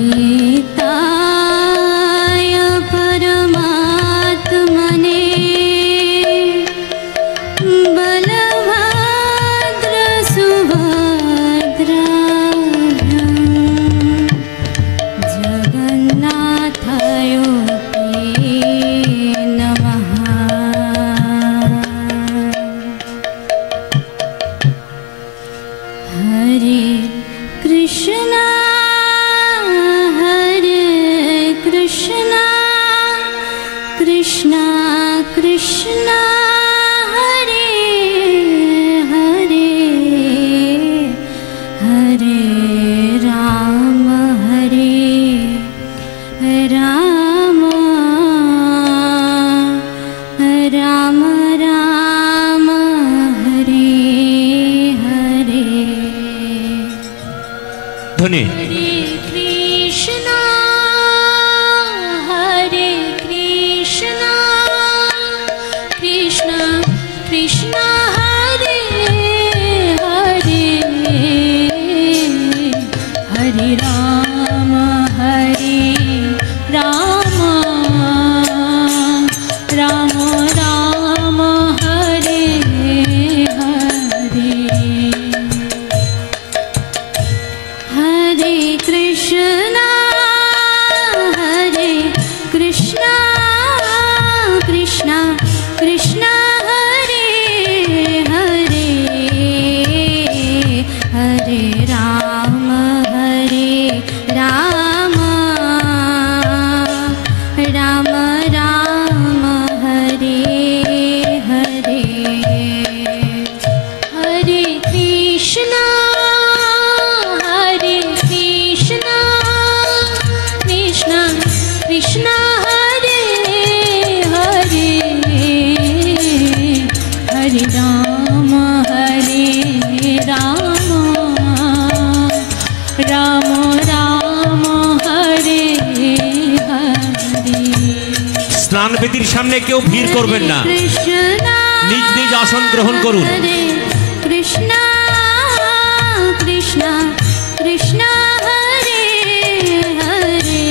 निताय परमात्मने बलभद्र सुभद्राभ्यां जगन्नाथाय नमः। हरे कृष्णा कृष्णा कृष्णा हरे हरे हरे राम राम राम राम हरे हरे। ध्वनि कृष्णा हरे हरे हरे राम राम राम राम हरे हरे। हरे कृष्णा कृष्णा कृष्णा हरे हरे हरे राम राम राम राम हरे हरे। हरे कृष्णा कृष्णा कृष्णा हरे हरे हरे राम राम राम हरे हरे। স্নান বেদির সামনে কেউ ভিড় করবেন না, নিজ নিজ আসন গ্রহণ করুন। कृष्णा कृष्णा कृष्णा हरे हरे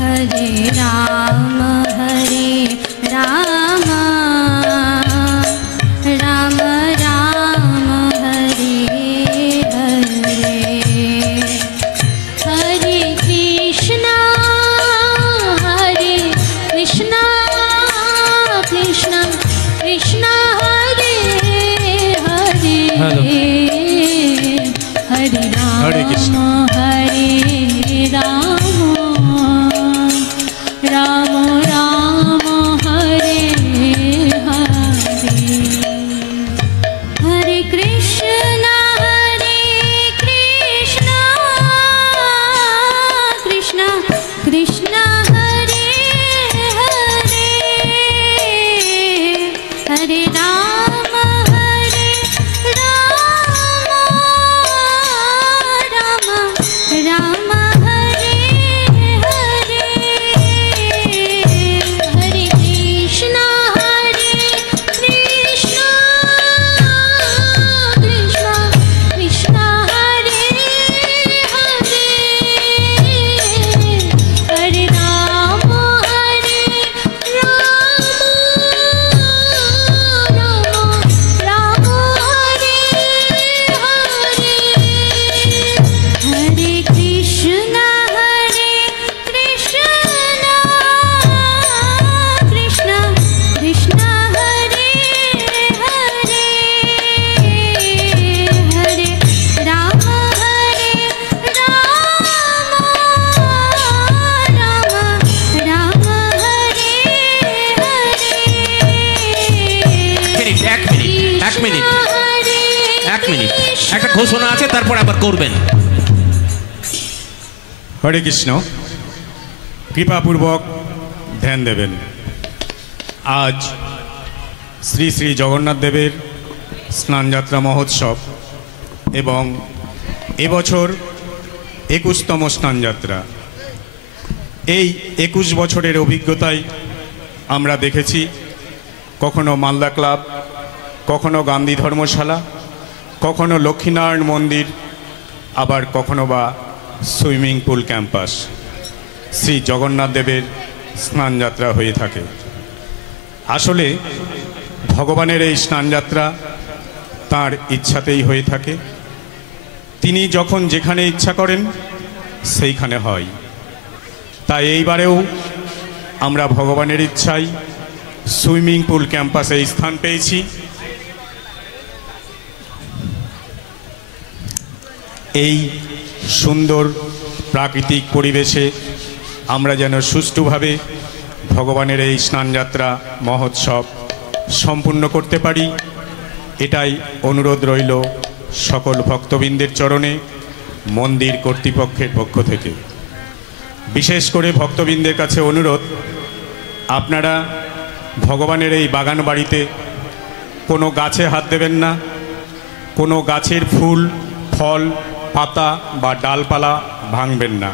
हरे राम राम राम राम हरे हरे। हरे कृष्णा कृष्णा कृष्णा कृष्णा हरे हरे हरे राम राम राम हरे हरे। हरे कृष्णा कृष्णा कृष्णा हरे हरे हरे राम राम राम हरे हरे। हरे कृष्णा कृष्णा कृष्णा हरे हरे हरे राम राम हरे हरे। हरे कृष्णा कृष्णा कृष्णा हरे हरे हरे राम राम हरे हरे। এক মিনিট একটা ঘোষণা আছে, তারপর আবার করবেন। হরে কৃষ্ণ, কৃপাপূর্বক ধ্যান দেবেন। আজ শ্রী শ্রী জগন্নাথ দেবের স্নানযাত্রা মহোৎসব এবং এবছর 21তম স্নানযাত্রা। এই 21 বছরের অভিজ্ঞতায় আমরা দেখেছি কখনো মালদা ক্লাব, কখনো গান্ধী ধর্মশালা, কখনো লক্ষ্মীনারায়ণ মন্দির, আবার কখনো বা swimming pool campus Shri Jagannath দেবের স্নানযাত্রা হয়ে থাকে। আসলে ভগবানের এই স্নানযাত্রা তাঁর ইচ্ছাতেই হয়ে থাকে। তিনি যখন যেখানে ইচ্ছা করেন সেইখানে হয়। তাই এইবারেও আমরা ভগবানের ইচ্ছায় সুইমিং পুল ক্যাম্পাসে স্থান পেয়েছি। এই সুন্দর প্রাকৃতিক পরিবেশে আমরা যেন সুষ্ঠুভাবে ভগবানের এই স্নানযাত্রা মহোৎসব সম্পূর্ণ করতে পারি, এটাই অনুরোধ রইল সকল ভক্তবৃন্দের চরণে মন্দির কর্তৃপক্ষের পক্ষ থেকে। বিশেষ করে ভক্তবৃন্দের কাছে অনুরোধ, আপনারা ভগবানের এই বাগান বাড়িতে কোনো গাছে হাত দেবেন না, কোনো গাছের ফুল ফল পাতা বা ডালপালা ভাঙবেন না।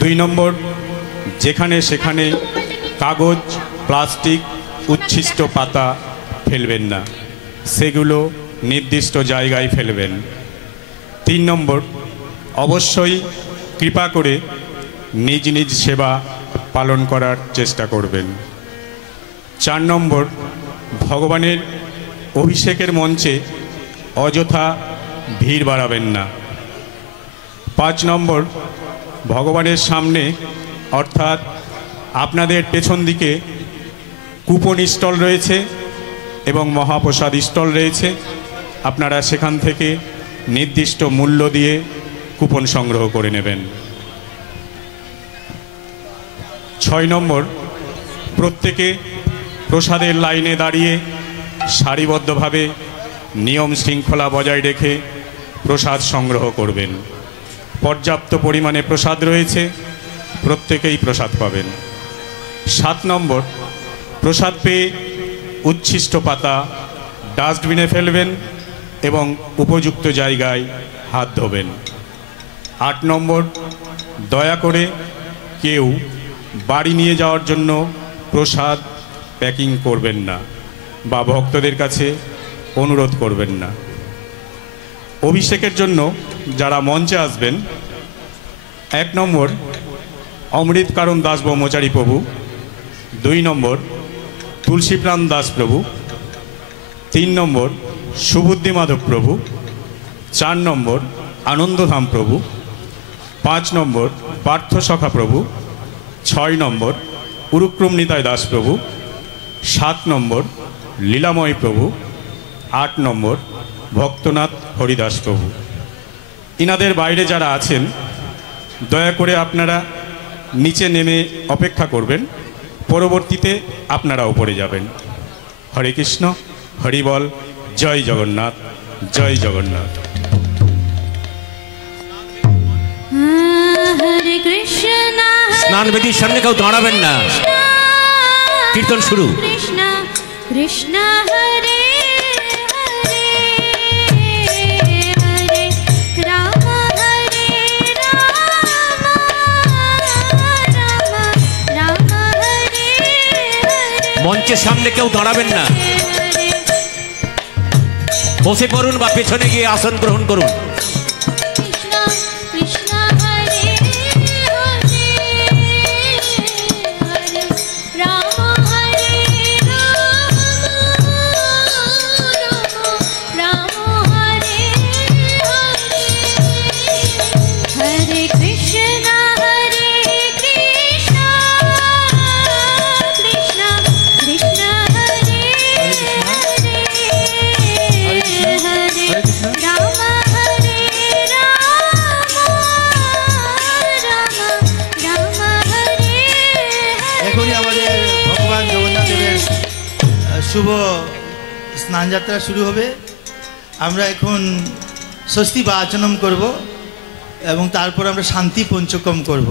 2 নম্বর, যেখানে সেখানে কাগজ প্লাস্টিক উচ্ছিষ্ট পাতা ফেলবেন না, সেগুলো নির্দিষ্ট জায়গায় ফেলবেন। 3 নম্বর, অবশ্যই কৃপা করে নিজ নিজ সেবা পালন করার চেষ্টা করবেন। 4 নম্বর, ভগবানের অভিষেকের মঞ্চে অযথা ভিড় বাড়াবেন না। 5 নম্বর, ভগবানের সামনে অর্থাৎ আপনাদের পেছন দিকে কুপন স্টল রয়েছে এবং মহাপ্রসাদ স্টল রয়েছে, আপনারা সেখান থেকে নির্দিষ্ট মূল্য দিয়ে কুপন সংগ্রহ করে নেবেন। 6 নম্বর, প্রত্যেকে প্রসাদের লাইনে দাঁড়িয়ে সারিবদ্ধভাবে নিয়ম শৃঙ্খলা বজায় রেখে প্রসাদ সংগ্রহ করবেন। পর্যাপ্ত পরিমাণে প্রসাদ রয়েছে, প্রত্যেকেই প্রসাদ পাবেন। 7 নম্বর, প্রসাদ পেয়ে উচ্ছিষ্ট পাতা ডাস্টবিনে ফেলবেন এবং উপযুক্ত জায়গায় হাত ধোবেন। 8 নম্বর, দয়া করে কেউ বাড়ি নিয়ে যাওয়ার জন্য প্রসাদ প্যাকিং করবেন না বা ভক্তদের কাছে অনুরোধ করবেন না। অভিষেকের জন্য যারা মঞ্চে আসবেন, 1 নম্বর অমৃত কারণ দাস ব্রহ্মচারী প্রভু, 2 নম্বর তুলসীপ্রাণ দাস প্রভু, 3 নম্বর সুবুদ্ধি মাধব প্রভু, 4 নম্বর আনন্দধাম প্রভু, 5 নম্বর পার্থসখা প্রভু, 6 নম্বর উরুক্রম নিতাই দাস প্রভু, 7 নম্বর লীলাময় প্রভু, 8 নম্বর ভক্তনাথ হরিদাস প্রভু। ইনাদের বাইরে যারা আছেন, দয়া করে আপনারা নিচে নেমে অপেক্ষা করবেন, পরবর্তীতে আপনারা উপরে যাবেন। হরে কৃষ্ণ, হরি বল, জয় জগন্নাথ, জয় জগন্নাথ। हरे कृष्ण স্নানবেদীর সামনে কেউ দাঁড়াবেন না, কীর্তন শুরু। कृष्ण कृष्ण हरे हरे हरे राम हरे राम राम राम हरे हरे মঞ্চের সামনে কেউ দাঁড়াবেন না, বসে পড়ুন বা পেছনে গিয়ে আসন গ্রহণ করুন। कृष्ण कृष्ण हरे हरे हरे राम हरे राम राम हरे हरे हरे कृष्ण कृष्ण कृष्ण हरे हरे हरे राम हरे राम राम हरे এখনই আমাদের ভগবান জগন্নাথ দেবের শুভ স্নানযাত্রা শুরু হবে। আমরা এখন স্বস্তি বা আচনম করব এবং তারপর আমরা শান্তি পঞ্চকম করব,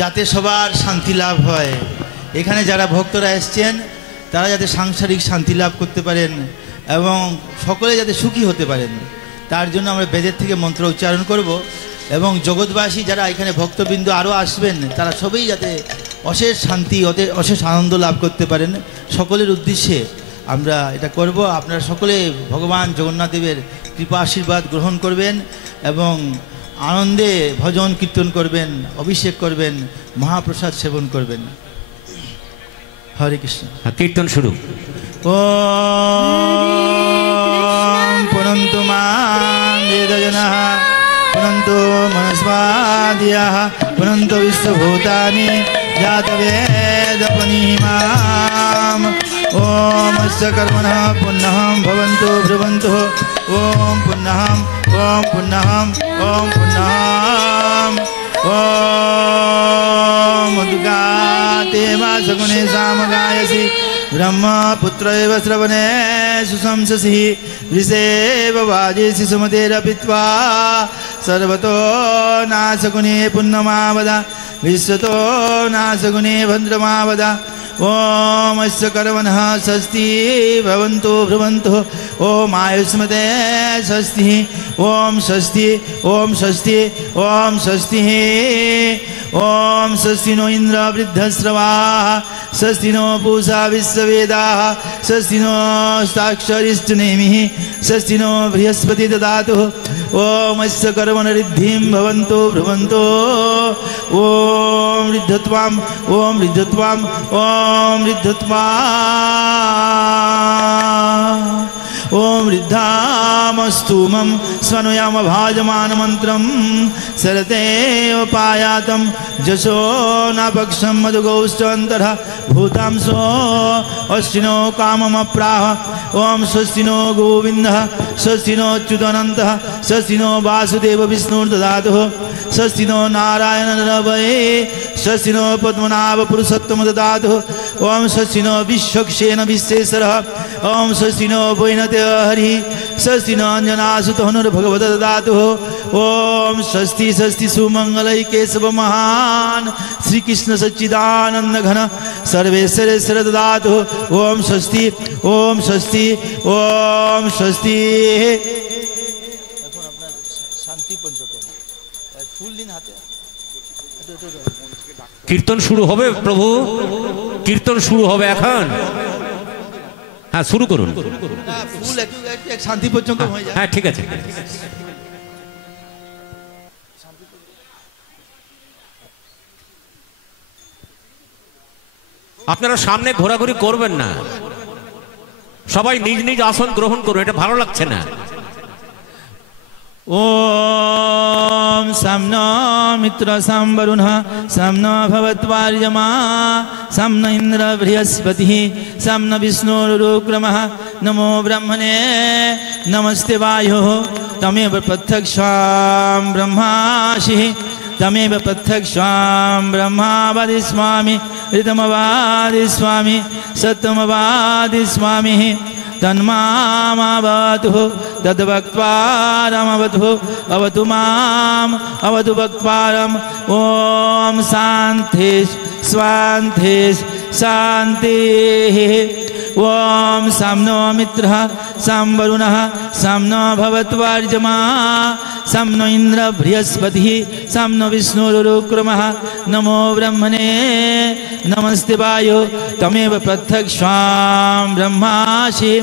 যাতে সবার শান্তি লাভ হয়। এখানে যারা ভক্তরা এসছেন তারা যাতে সাংসারিক শান্তি লাভ করতে পারেন এবং সকলে যাতে সুখী হতে পারেন, তার জন্য আমরা বেদের থেকে মন্ত্র উচ্চারণ করব এবং জগৎবাসী যারা এখানে ভক্তবৃন্দ আরও আসবেন তারা সবাই যাতে অশেষ শান্তি অশেষ আনন্দ লাভ করতে পারেন, সকলের উদ্দেশ্যে আমরা এটা করব। আপনারা সকলে ভগবান জগন্নাথ দেবের কৃপা আশীর্বাদ গ্রহণ করবেন এবং আনন্দে ভজন কীর্তন করবেন, অভিষেক করবেন, মহাপ্রসাদ সেবন করবেন। হরে কৃষ্ণ। কীর্তন শুরু। ওম পুনন্তু মাং বেদজনঃ পুনন্তু মনস্বাদিয়াঃ পুনন্তু বিশ্বভূতানি জাতবেদপনিমাম। ওম অস্য কর্মণঃ পুণ্যঃ ভবন্তু ভ্রুবন্তু। ওম পুণ্যঃ ওম পুণ্যঃ ওম পুণ্যঃ। ওম উদ্গাতে মা সগুণে সামগায়সি ब्रह्मपुत्र एव श्रवणे सुशंससि वृषेव वाजेसि सुमतेरपित्वा सर्वतो नाशगुणे पुण्यमावदा विश्वतो नाशगुणे भद्रमावदा। ओम अस्य कर्मणः स्वस्ति भवन्तु भ्रुवन्तु। ओम आयुष्मते स्वस्ति। ओम स्वस्ति ओम स्वस्ति ओम स्वस्ति। ओम स्वस्ति नो इंद्र वृद्धश्रवाः स्वस्ति नो पूषा विश्ववेदाः स्वस्ति नो साक्षरिष्टनेमिः स्वस्ति नो बृहस्पति ददातु। ओम अस्य कर्मणरिद्धिं भवन्तु भ्रुवन्तु। ओम रिद्धत्वाम् ओम रिद्धत्वाम् ओम रिद्धत्वाम्। ओम रिद्धामस्तु मम स्वनुयाम भाजमान मंत्रम सरतेव पायातम जशो नापक्षम मधुगौष्ठंतर भूतांसो अश्विनो काममप्राह। ओम स्वस्तिनो गोविंदः स्वस्तिनो च्युतानन्तः स्वस्तिनो वासुदेव विष्णुर्दधातुः स्वस्तिनो नारायण रवये स्वस्तिनो पद्मनाभ पुरुषोत्तम ददातुः। ओम स्वस्तिनो विश्वक्षेण विश्वेश्वरः। ओम स्वस्तिनो वैनते हरि स्वस्तिनो अंजनासुतो हनुर्भगवत ददातुः। ओम स्वस्ति स्वस्ति सुमंगलै केशव महान श्री कृष्ण सच्चिदानंद घन सर्वेश्वरेश्वर ददातुः। ओम स्वस्ति ओम स्वस्ति ओम स्वस्ति। শান্তি পঞ্চকম ফুল দিন হাতে। কীর্তন শুরু হবে প্রভু, কীর্তন শুরু হবে এখন। হ্যাঁ শুরু করুন। ফুল এক শান্তি পঞ্চকম হয়ে যায়। হ্যাঁ ঠিক আছে। আপনারা সামনে ঘোরাঘুরি করবেন না, সবাই নিজ নিজ আসন গ্রহণ করুন, এটা ভালো লাগছে না। ओम सामना मित्र सांबरुण सामना भवत्वार्यमा सामना इंद्र बृहस्पति सामना विष्णुरुक्रमः नमो ब्रह्मणे नमस्ते वायो तमेव प्रत्यक्षां ब्रह्मासि तमेव प्रत्यक्षां ब्रह्मा वदिष्यामि ऋतमवादिष्यामि सत्यमवादिष्यामि तन्मामवतु तद्भक्त्वारमवतु अवतु माम् अवतु भक्त्वारम्। ओम शान्ति स्वान्ति शान्तिः। ओम साम्नो मित्रः सांबरुणः साम्नो भवत्वार्यमा साम्नो इंद्र बृहस्पतिः साम्नो विष्णुरुक्रमः नमो ब्रह्मणे नमस्ते वायो तमेव प्रत्यक्षां ब्रह्मासि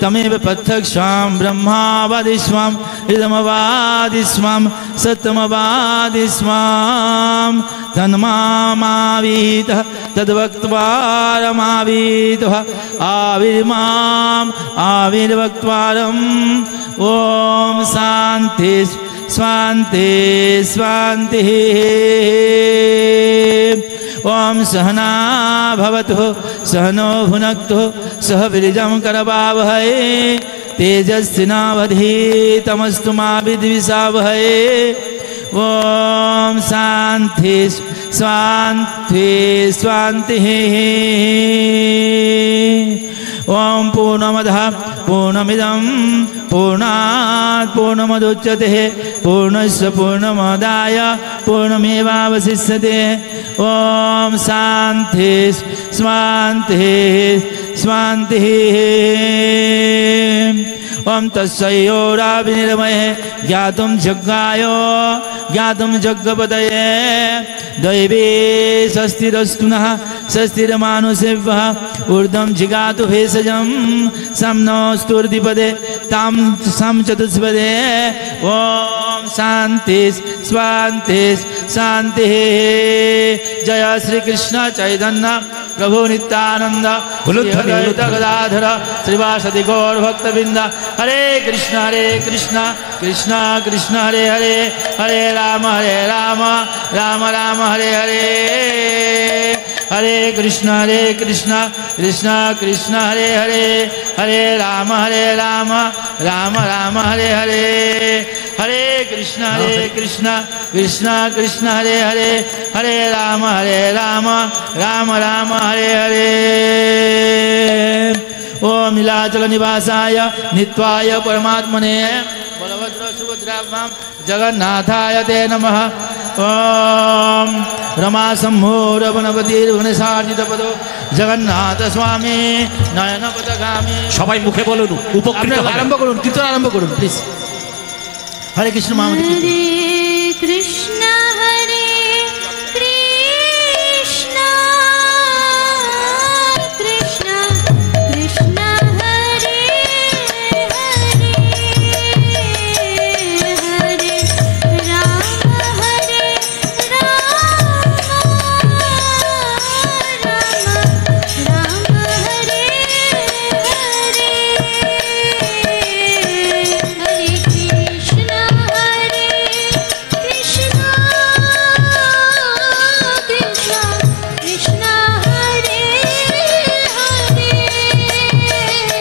तमेव प्रत्यक्षां ब्रह्मा वदिष्याम इदमवादिष्याम सत्यमवादिष्याम तन्मामावीतः तद्भक्त्वारमावीतः आविर्माम् आविर्भक्त्वारम्। ओम शान्ति स्वान्ति स्वान्तिः। ओम सहना भवतु सहनो भुनक्तु सह वीर्यं करवावहै तेजस्विनावधीतमस्तु मा विद्विषावहै। ओम शान्ति स्वान्ति स्वान्तिः। ओम पूर्णमदः पूर्णमिदं पूर्णात् पूर्णमुदच्यते पूर्णस्य पूर्णमादाय पूर्णमेवावशिष्यते। ओम शान्ति स्वान्ति स्वान्तिः। ओम तस्योराविनिर्मये ज्ञातुं जग्गायो ज्ञातुं जग्गपतये दैवी स्वस्तिरस्तु नः स्वस्तिर्मानुषेभ्यः ऊर्ध्वं जिगातु भेषजं सं नोऽस्तुर्दिपदे तां सं चतुष्पदे। ओम शांति शांति शांति। जय श्री कृष्ण चैतन्य प्रभु नित्यानंद श्री अद्वैत गदाधर श्रीवासदि गौर भक्तवृंद। हरे कृष्ण कृष्ण कृष्ण हरे हरे, हरे राम राम राम हरे हरे। हरे कृष्ण कृष्ण कृष्ण हरे हरे, हरे राम राम राम हरे हरे। हरे कृष्ण कृष्ण कृष्ण हरे हरे, हरे राम राम राम हरे हरे। ओम नीलाचल निवासाय नित्वाय परमात्मने बलभद्र सुभद्राभ्यां जगन्नाथाय ते नमः। ओम रमा सम्मूरवनपतिर्वनसार्जितपदो जगन्नाथ स्वामी नयन पदगामी। সবাই মুখে বলুন, উপকৃত আপনারা হবেন। আরম্ভ করুন, কীর্তন আরম্ভ করুন প্লিজ। হরে কৃষ্ণ মহামন্ত্র কীর্তন। हरे कृष्ण कृष्ण कृष्ण कृष्ण हरे हरे, हरे राम राम हरे हरे। हरे कृष्ण कृष्ण कृष्ण हरे हरे, हरे राम राम हरे हरे। हरे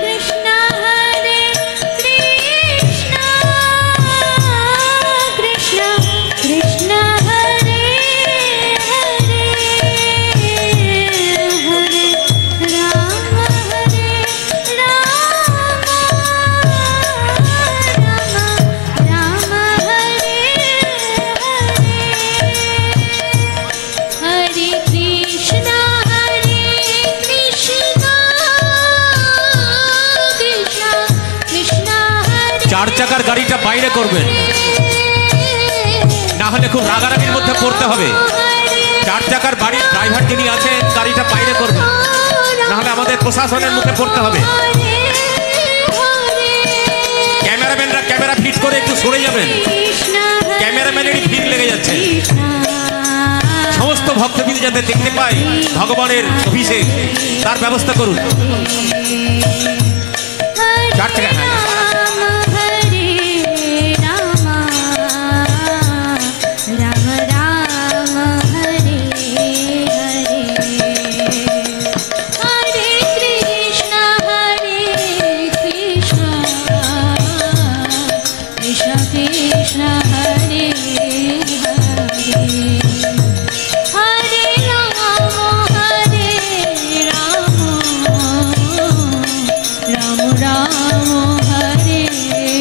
कृष्ण कृष्ण कृष्ण हरे हरे, हरे राम राम हरे हरे। हरे कृष्ण कृष्ण कृष्ण हरे। চার চাকার গাড়িটা বাইরে করবেন, না হলে খুব রাগারাগির মধ্যে পড়তে হবে। চার চাকার বাড়ির ড্রাইভার যিনি আছেন গাড়িটা বাইরে করবেন, না হলে আমাদের প্রশাসনের মুখে পড়তে হবে। ক্যামেরাম্যানরা ক্যামেরা ফিট করে একটু সরে যাবেন, ক্যামেরাম্যানেরই ভিড় লেগে যাচ্ছে। সমস্ত ভক্তবৃন্দ যাতে দেখতে পায় ভগবানের অভিষেক, তার ব্যবস্থা করুন। চার চাকা হ্যাঁ। हरे राम राम राम हरे हरे। हरे कृष्ण कृष्ण कृष्ण हरे हरे, हरे राम राम राम हरे हरे।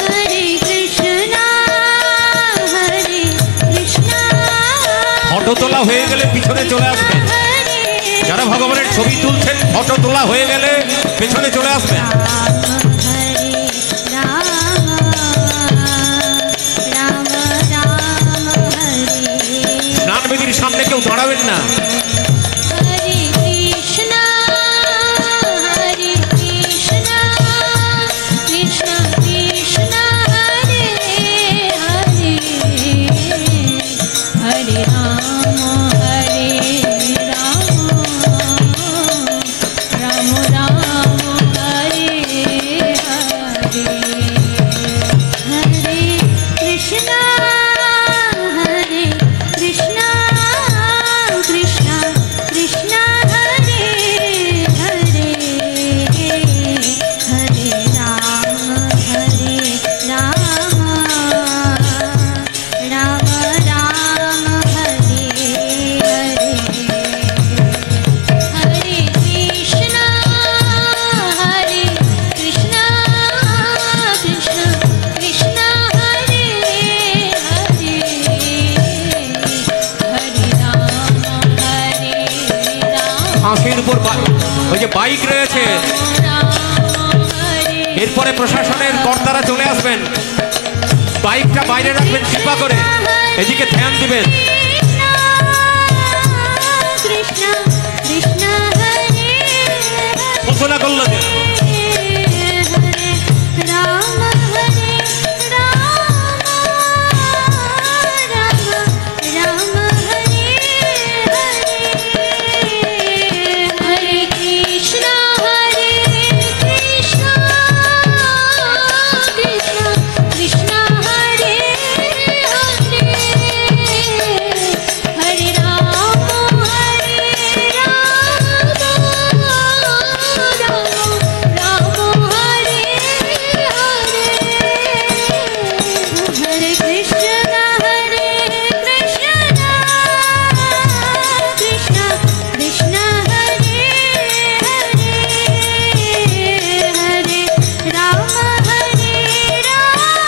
हरे कृष्ण ফটো তোলা হয়ে গেলে পিছনে চলে আসবেন। हरे যারা ভগবানের ছবি তুলছেন ফটো তোলা হয়ে গেলে পেছনে চলে আসবেন। राम राम राम हरे। স্নানবেদীর সামনে কেউ দাঁড়াবেন না। हरे कृष्ण कृष्ण कृष्ण हरे हरे, हरे राम राम राम हरे हरे। हरे कृष्ण कृष्ण कृष्ण कृष्ण हरे हरे, हरे राम राम राम हरे हरे। हरे कृष्ण कृष्ण कृष्ण हरे हरे, हरे राम হাঁসির উপর ওই যে বাইক রয়েছে, राम हरे এরপরে প্রশাসনের কর্তারা চলে আসবেন। বাইকটা বাইরে রাখবেন কৃপা করে, এদিকে ধ্যান দিবেন। কৃষ্ণ কৃষ্ণ হরে ঘোষণা করলো যে রাম হরে রাম রাম রাম হরে হরে হরে কৃষ্ণ কৃষ্ণ কৃষ্ণ হরে হরে হরে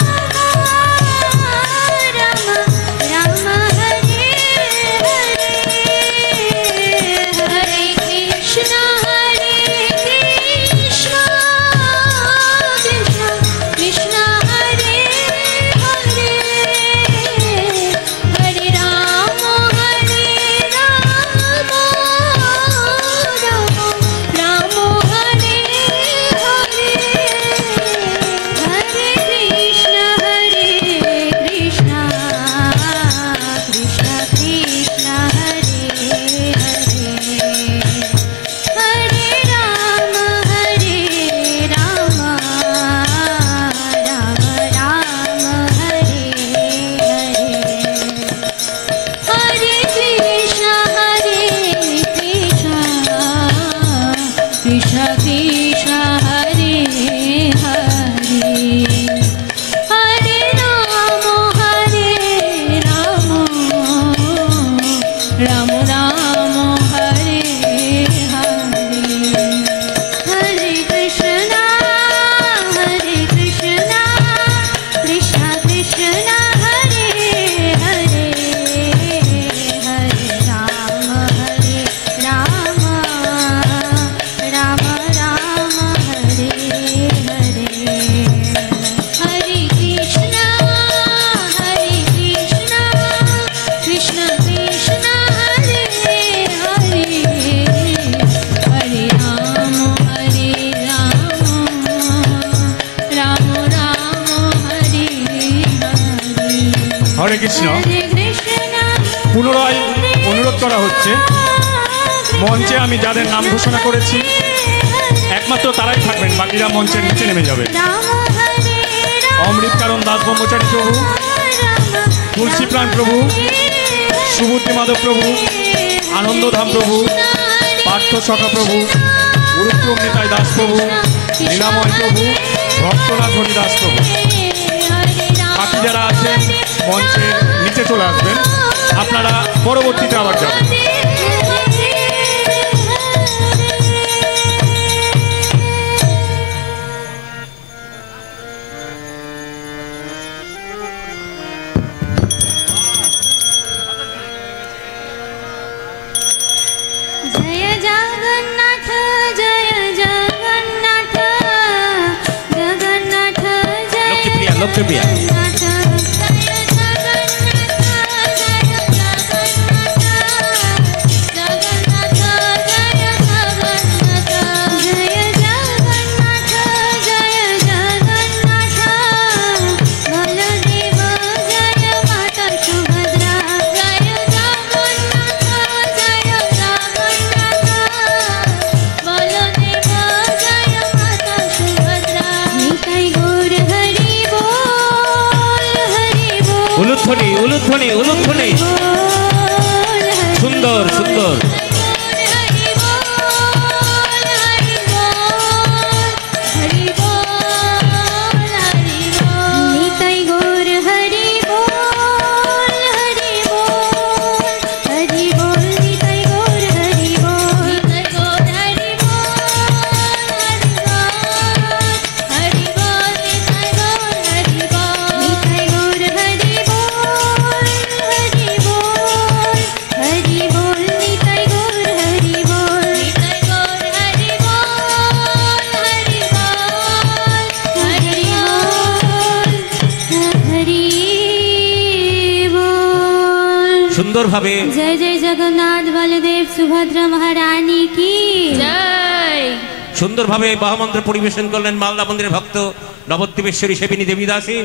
রাম হরে কৃষ্ণ। পুনরায় অনুরোধ করা হচ্ছে, মঞ্চে আমি যাদের নাম ঘোষণা করেছি একমাত্র তারাই থাকবেন, বাকিরা মঞ্চের নিচে নেমে যাবে। অমৃতকারণ দাস ব্রহ্মচারী প্রভু, তুলসীপ্রাণ প্রভু, সুবুদ্ধি মাধব প্রভু, আনন্দধাম প্রভু, পার্থ সখা প্রভু, গুরুক্রম নিতাই দাস প্রভু, লীলাময় প্রভু, ভক্তনাথ হরিদাস প্রভু। বাকি যারা আছেন মঞ্চের নিচে চলে আসবেন, আপনারা পরবর্তীতে আবার যাবেন। জয় জগন্নাথ জয় জগন্নাথ জগন্নাথ জয় লক্ষ্মীপ্রিয়া লক্ষ্মীপ্রিয়া উলুধ্বনি উলুধ্বনি উলুধ্বনি, সুন্দর সুন্দর। হরি বল নিতাই গৌর সুন্দরভাবে जय जय जगन्नाथ बलदेव सुभद्रा महारानी की जय। সুন্দরভাবে বাহমন্ত্র পরিবেশন করলেন মালদা মন্দিরের ভক্ত নবদ্বীপেশ্বরী সেবিনী দেবীদাসী।